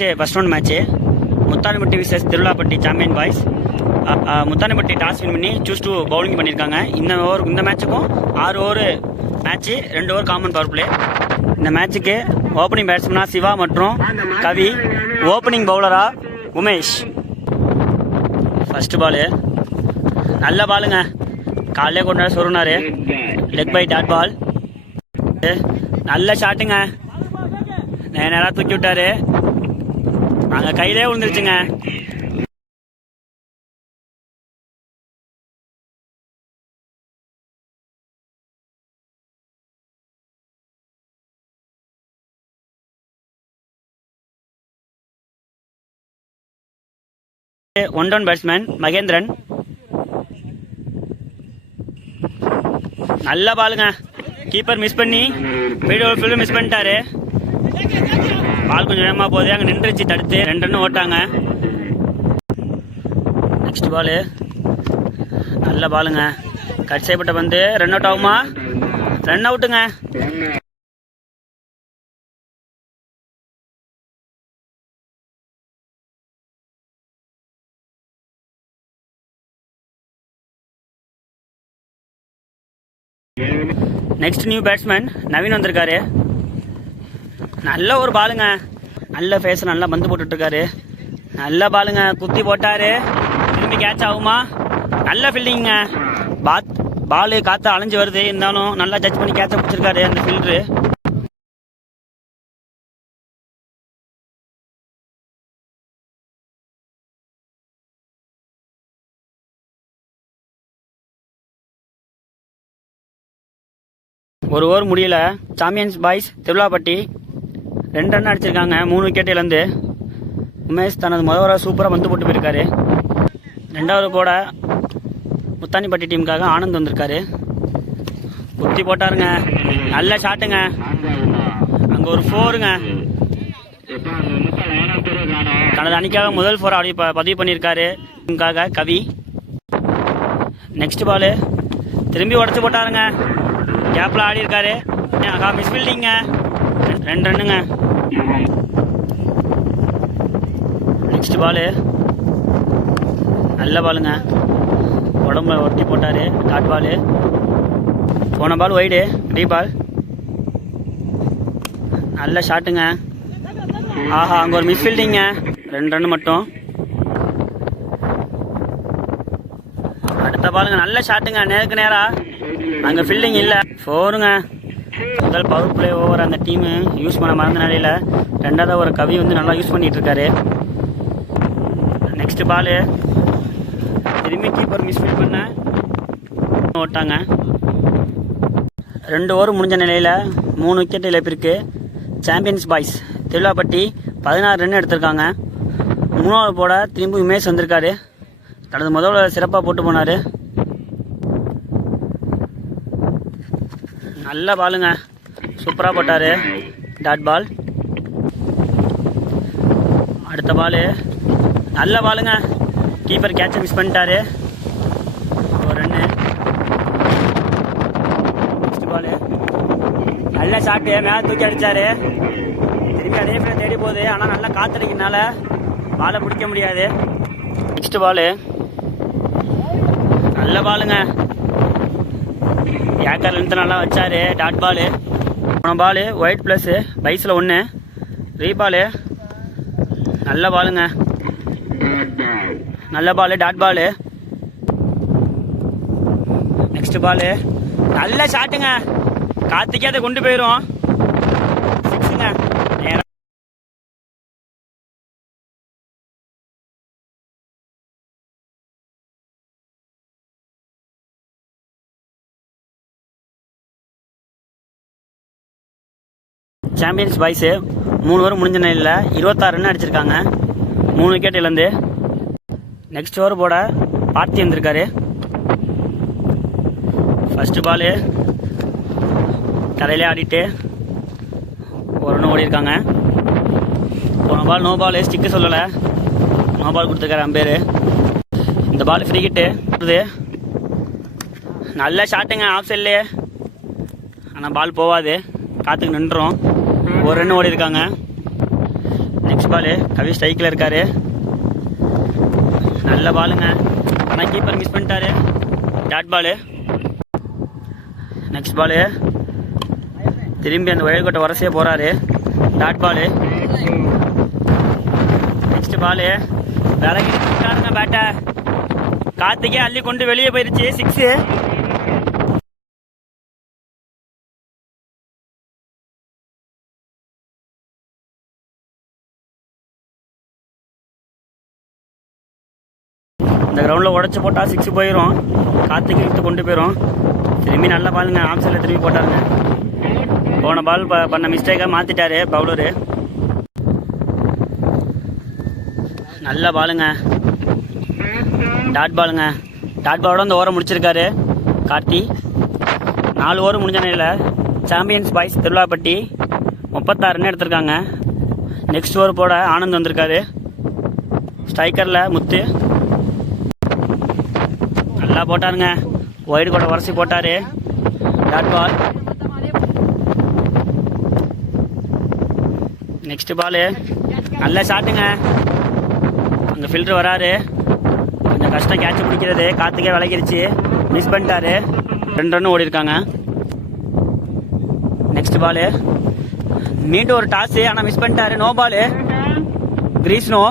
First round match Muthanipatti versus Thiruvizhapatti champion boys. Muthanipatti toss win பண்ணி choose to bowling பண்ணியிருக்காங்க. இந்த மேட்சுக்கும் 6 over match, 2 over common power play. இந்த மேட்சுக்கு ஓப்பனிங் பேட்ஸ்மனா சிவா மற்றும் கவி, ஓப்பனிங் பவுலரா உமேஷ். ஃபர்ஸ்ட் பாலு நல்ல பாலுங்க, காலையிலே கொண்டாட சொருனாரு, லெக் பை டாட் பால். நல்ல ஷாட்டுங்க, நேராக தூக்கி விட்டாரு, அங்க கையிலே விழுந்துருச்சுங்க. One down batsman Mahendran. நல்ல பாலுங்க, கீப்பர் மிஸ் பண்ணி ஃபீல்டு மிஸ் பண்ணிட்டாரு. பால் கொஞ்சம் வேகமாக போகுது, அங்கே நின்றுச்சு, தடுத்து 2 ரன் ஓட்டாங்க. நெக்ஸ்ட் பாலு நல்ல பாலுங்க, கட் செய்யப்பட்ட பந்து ரன் அவுட் ஆகுமா? ரன் அவுட்டுங்க. நெக்ஸ்ட் நியூ பேட்ஸ்மேன் நவீன் வந்திருக்காரு. நல்ல ஒரு பாலுங்க, நல்ல ஃபேஸ், நல்லா பந்து போட்டுட்டு இருக்காரு. நல்ல பாலுங்க, குத்தி போட்டாரு, திரும்பி கேட்ச் ஆகுமா? நல்ல ஃபீல்டிங்க, பாலு காற்று அலைஞ்சு வருது, இருந்தாலும் நல்லா ஜட்ஜ் பண்ணி கேட்ச பிடிச்சிருக்காரு அந்த ஃபீல்டரு. ஒரு ஓவர் முடியல, சாம்பியன்ஸ் பாய்ஸ் திருவிழாப்பட்டி 2 ரன் அடிச்சிருக்காங்க, 3 விக்கெட் இழந்து. உமேஷ் தனது முதல் ஓவரை சூப்பராக பந்து போட்டு போயிருக்காரு. 2வது போட முத்தானிப்பட்டி டீமுக்காக ஆனந்த் வந்திருக்காரு. குத்தி போட்டாருங்க, நல்ல ஷாட்டுங்க, அங்கே ஒரு 4ங்க. தனது அணிக்காக முதல் 4 அப்படி பதிவு பண்ணியிருக்காரு டீமுக்காக கவி. நெக்ஸ்ட் பாலு திரும்பி உடச்சி போட்டாருங்க, கேப்பில் ஆடி இருக்காரு, மிஸ் ஃபீல்டிங்க, 2 ரன்னுங்க. நெக்ஸ்ட் பாலு நல்ல பாலுங்க, உடம்புல ஒட்டி போட்டாரு, டாட் பாலு. போன பால் வைடு, டீ பால். நல்ல ஷாட்டுங்க, ஆஹா, அங்கே ஒரு மிஸ் ஃபீல்டிங்க, 2 ரன் மட்டும். அடுத்த பாலுங்க நல்ல ஷாட்டுங்க, நேருக்கு நேரா, அங்கே ஃபீல்டிங் இல்லை, 4ங்க. முதல் பவர் பிளே ஓவர் அந்த டீமு யூஸ் பண்ண மறந்த நிலையில் 2வது ஒரு கவி வந்து நல்லா யூஸ் பண்ணிட்டு இருக்காரு. நெக்ஸ்ட் பாலு திரும்பி கீப்பர் மிஸ் ஃபீல் பண்ண ஓட்டாங்க. 2 ஓவர் முடிஞ்ச நிலையில் 3 விக்கெட் இழப்பிற்கு சாம்பியன்ஸ் பாய்ஸ் திருவிழாப்பட்டி 16 ரன் எடுத்திருக்காங்க. 3வது போட திரும்பி உமேஷ் வந்திருக்காரு, தனது முதல்ல சிறப்பாக போட்டு போனார். நல்ல பாலுங்க, சூப்பராக போட்டார், டாட் பால். அடுத்த பாலு நல்ல பாலுங்க, கீப்பர் கேட்சை மிஸ் பண்ணிட்டாரு, ஒரு ரன்னு. நெக்ஸ்ட் பாலு நல்ல ஷாட்டு, மேலே தூக்கி அடித்தார், திரும்பி அதே பேர் தேடி போகுது, ஆனால் நல்லா காத்தடிக்கிறதுனால பாலை பிடிக்க முடியாது. நெக்ஸ்ட் பாலு நல்ல பாலுங்க, ஏக்கர் லென்த்து நல்லா வச்சாரு, டாட் பாலு. போன பாலு ஒயிட் ப்ளஸ்ஸு பைஸில் 1 ரீபாலு. நல்ல பாலுங்க, நல்ல பாலு, டாட் பாலு. நெக்ஸ்ட் பாலு நல்ல ஷாட்டுங்க, கார்த்திகே அதை கொண்டு போயிடும், 6ங்க. சாம்பியன்ஸ் பாய்ஸு 3 ஓவர் முடிஞ்ச நிலையில் 26 ரன் அடிச்சிருக்காங்க, 3 விக்கெட் இழந்து. நெக்ஸ்ட் ஓவர் போட பார்த்தி வந்திருக்காரு. ஃபர்ஸ்ட் பாலு கரையிலே ஆடிட்டு 1 ரன் ஓடி இருக்காங்க. போன பால் நோ பால், ஸ்டிக்கு சொல்லலை, நோ பால் கொடுத்துருக்காரு அம்பேரு. இந்த பால் ஃப்ரீ கிட்டு. நல்ல ஷாட்டுங்க, ஆஃப் சைட்லே, ஆனால் பால் போகாது, காற்றுக்கு நின்றுரும். 1 ரன் ஓடி இருக்காங்க. நெக்ஸ்ட் பால் கவி ஸ்ட்ரைக்கில் இருக்காரு. நல்ல பாலுங்க, ஆனால் கீப்பர் மிஸ் பண்ணிட்டாரு. டாட் பாலு. நெக்ஸ்ட் பாலு திரும்பி அந்த வயல்கோட்டை வரசையே போகிறாரு. டாட் பாலு. நெக்ஸ்ட் பாலு விலகிட்டாருங்க பேட்டை. காத்துக்கே அள்ளி கொண்டு வெளியே போயிருச்சு. 6. இந்த கிரவுண்டில் உடச்சி போட்டால் 6 போயிடும். காற்றுக்கு இழுத்து கொண்டு போயிடும். திரும்பி நல்ல பாலுங்க, ஆஃப் சைடில் திரும்பி போட்டாருங்க. போன பால் பண்ண மிஸ்டேக்காக மாற்றிட்டாரு பவுலரு. நல்ல பாலுங்க, டாட் பாலுங்க. டாட் பாலோட அந்த ஓவர் முடிச்சிருக்காரு கார்த்தி. 4 ஓவர் முடிஞ்ச நிலையில் சாம்பியன்ஸ் பாய்ஸ் திருவிழாப்பட்டி 36 ரன் எடுத்திருக்காங்க. நெக்ஸ்ட் ஓவர் போட ஆனந்த் வந்திருக்காரு. ஸ்ட்ரைக்கரில் முத்து நல்லா போட்டாருங்க. ஒயிட் கூட உரசி போட்டாரு. Dot ball. நெக்ஸ்ட் பாலு நல்ல ஷாட்டுங்க. அங்கே ஃபில்டர் வராரு. கொஞ்சம் கஷ்டம் கேட்ச் பிடிக்கிறது. காத்துக்கே விலகிருச்சு. மிஸ் பண்ணிட்டாரு. 2 ரன் ஓடி இருக்காங்க. நெக்ஸ்ட் பாலு மீண்டும் ஒரு டாஸு, ஆனால் மிஸ் பண்ணிட்டாரு. No ball. Crease no.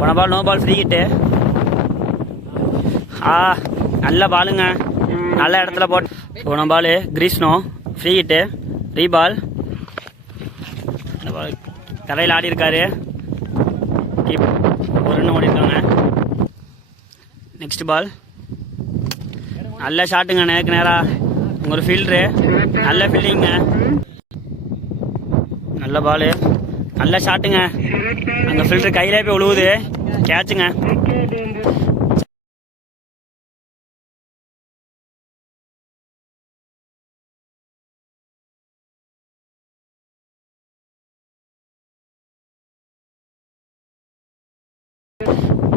போன ball no ball, free hit. நல்ல பாலுங்க, நல்ல இடத்துல போட்டு. போன பால் கிரீஸ்னோ, ஃப்ரீ ஹிட்டு. ரீபால். கரையில் ஆடி இருக்காரு. ஒரு ரன் ஓடி இருக்காங்க. நெக்ஸ்ட் பால் நல்ல ஷாட்டுங்க. நேருக்கு நேராக ஒரு ஃபீல்டரு. நல்ல ஃபீல்டிங்க. நல்ல பாலு, நல்ல ஷாட்டுங்க. அங்கே ஃபீல்டர் கையிலே போய் விழுவுது. கேட்சுங்க.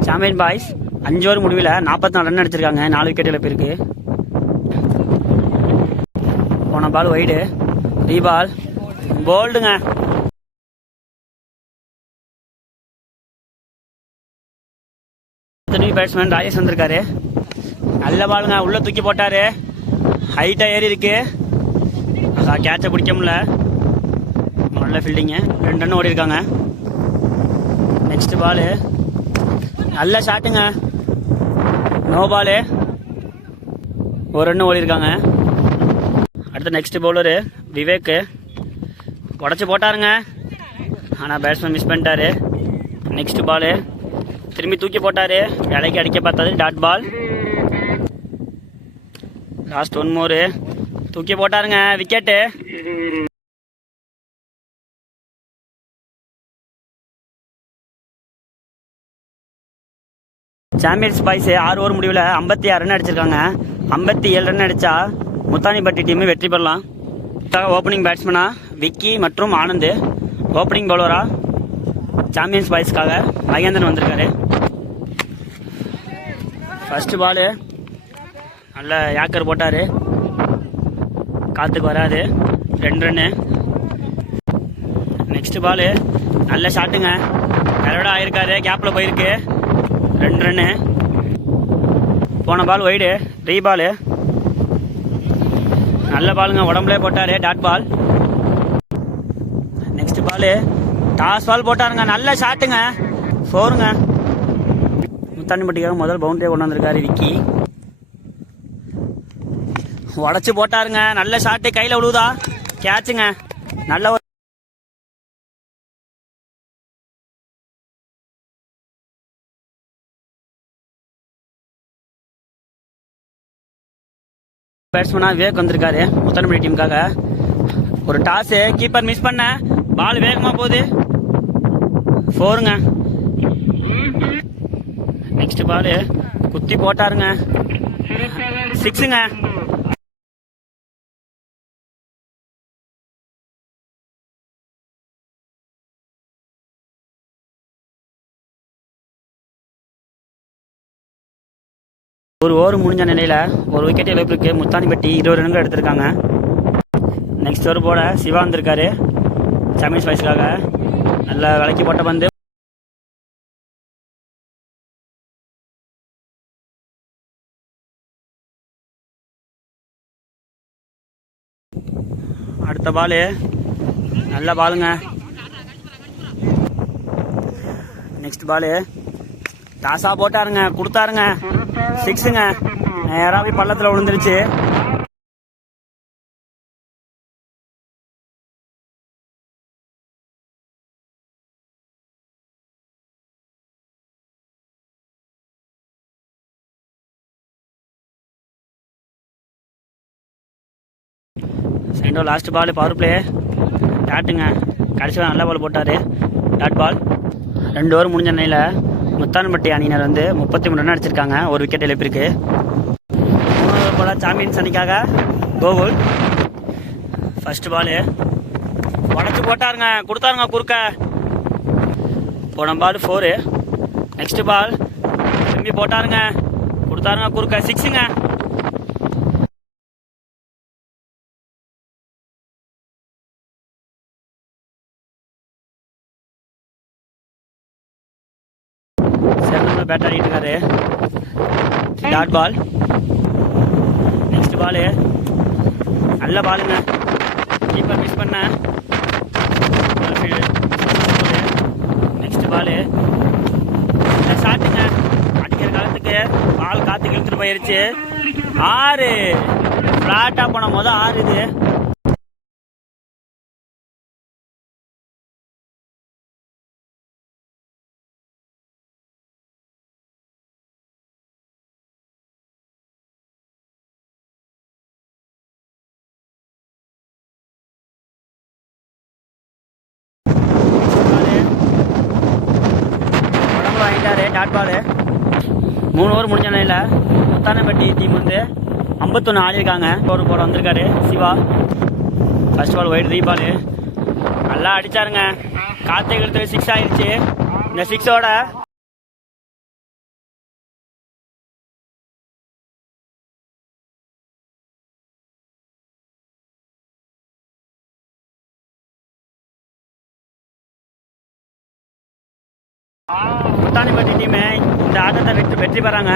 சாம்பியன் பாய்ஸ் 5 ஓவர் முடிவில் 44 ரன் அடிச்சிருக்காங்க. 4 விக்கெட் இழப்பிருக்கு. போன பால் வைடு. ரீபால். போல்டுங்க. நியூ பேட்ஸ்மேன் ராஜேஷ் வந்திருக்காரு. நல்ல பாலுங்க, உள்ள தூக்கி போட்டாரு. ஹைட்டாக ஏறி இருக்கு. கேட்சை பிடிக்க முடியல. நல்ல ஃபீல்டிங்கு. 2 ரன் ஓடி இருக்காங்க. நெக்ஸ்ட் பாலு நல்ல ஷாட்டுங்க. நோ பாலு. ஒரு ரன் ஓடி இருக்காங்க. அடுத்த நெக்ஸ்ட் பவுலரு விவேக். உடச்சி போட்டாருங்க, ஆனால் பேட்ஸ்மேன் மிஸ் பண்ணிட்டாரு. நெக்ஸ்ட் பாலு திரும்பி தூக்கி போட்டாரு. இலைக்கு அடிக்க பார்த்தது. Dot ball. லாஸ்ட் 1 மோரு. தூக்கி போட்டாருங்க. விக்கெட்டு. சாம்பியன்ஸ் பாய்ஸ் 6 ஓவர் முடிவில் 56 ரன் அடிச்சிருக்காங்க. 57 ரன் அடித்தா முத்தானிப்பட்டி டீம் வெற்றி பெறலாம். ஓப்பனிங் பேட்ஸ்மேனா விக்கி மற்றும் ஆனந்த். ஓப்பனிங் பவுலரா சாம்பியன்ஸ் பாய்ஸ்க்காக மகேந்திரன் வந்திருக்காரு. ஃபர்ஸ்ட் பாலு நல்ல யாக்கர் போட்டார். காற்றுக்கு வராது. 2 ரன்னு. நெக்ஸ்ட் பாலு நல்ல ஷாட்டுங்க. கரெக்டாக ஆயிருக்காரு. கேப்பில் போயிருக்கு. 2 ரன்னு. போன பால் வைடு. ரீபாலு. நல்ல பாலுங்க, உடம்புலே போட்டாரு. Dot ball. Next ball toss ball போட்டாருங்க. நல்ல ஷாட்டுங்க. 4ங்க. முத்தானிப்பட்டிக்காக முதல் பவுண்டரியை கொண்டு வந்திருக்காரு விக்கி. உடச்சி போட்டாருங்க. நல்ல ஷாட்டு. கையில் விழுவுதா? கேட்சுங்க. நல்ல பேட்ஸ்மேனா விவேக் வந்திருக்காரு முத்தானிப்பட்டி டீமுக்காக. ஒரு டாஸு, கீப்பர் மிஸ் பண்ண. பால் வேகமாக போகுது. 4ங்க. நெக்ஸ்ட் பால் குத்தி போட்டாருங்க. 6ங்க. ஒரு ஓவர் முடிஞ்ச நிலையில் ஒரு விக்கெட் இழப்பிற்கு முத்தானிப்பட்டி 20 ரன்கள் எடுத்திருக்காங்க. நெக்ஸ்ட் ஓவர் போட சிவா வந்திருக்காரு சாம்பியன்ஸ் பாய்ஸ்க்காக. நல்லா விலைக்கு போட்ட பந்து. அடுத்த பாலு நல்ல பாலுங்க. நெக்ஸ்ட் பாலு டாஸா போட்டாருங்க, கொடுத்தாருங்க, சிக்ஸுங்க. நேராக போய் பள்ளத்தில் விழுந்துருச்சு. Second last ball power play டாட்டுங்க. கடைசி நல்ல பால் போட்டார், டாட் பால். 2 ஓவர் முடிஞ்ச நிலையில் முத்தானம்பட்டி அணியினர் வந்து 33 ரன் அடிச்சிருக்காங்க, ஒரு விக்கெட் இழப்பிற்கு. 3 ஓவர் போல் சாம்பியன்ஸ் அணிக்காக கோகுல். ஃபர்ஸ்ட் பாலு உடச்சி போட்டாருங்க, கொடுத்தாருங்க குறுக்க. போன பால் 4. நெக்ஸ்ட் பால் திரும்பி போட்டாருங்க, கொடுத்தாருங்க குறுக்க, சிக்ஸுங்க. பேட் ஆடிட்டு இருக்காரு, டாட் பால். நெக்ஸ்ட் பாலு நல்ல பாலுங்க, கீப்பர் மிஸ் பண்ண. நெக்ஸ்ட் பாலு ஷாட்டுங்க, அடிக்கிற காலத்துக்கு பால் காத்துக்கு இழுத்துட்டு போயிருச்சு. 6 ஃபிளாட்டா போன 6 இது. வாங்கிட்டாரு டாட் பாலு. 3 ஓவர் முடிஞ்ச நிலையில் முத்தானம்பட்டி டீம் வந்து 51 ஆடிருக்காங்க. ஒரு போட வந்திருக்காரு சிவா. ஃபர்ஸ்ட் பால் ஒயிட், 3 பால் நல்லா அடிச்சாருங்க, காத்தை இழுத்து 6 ஆயிடுச்சு. இந்த 6ஓட முத்தானம்பட்டி டீம் இந்த ஆட்டத்தை வெற்றி பெறாங்க.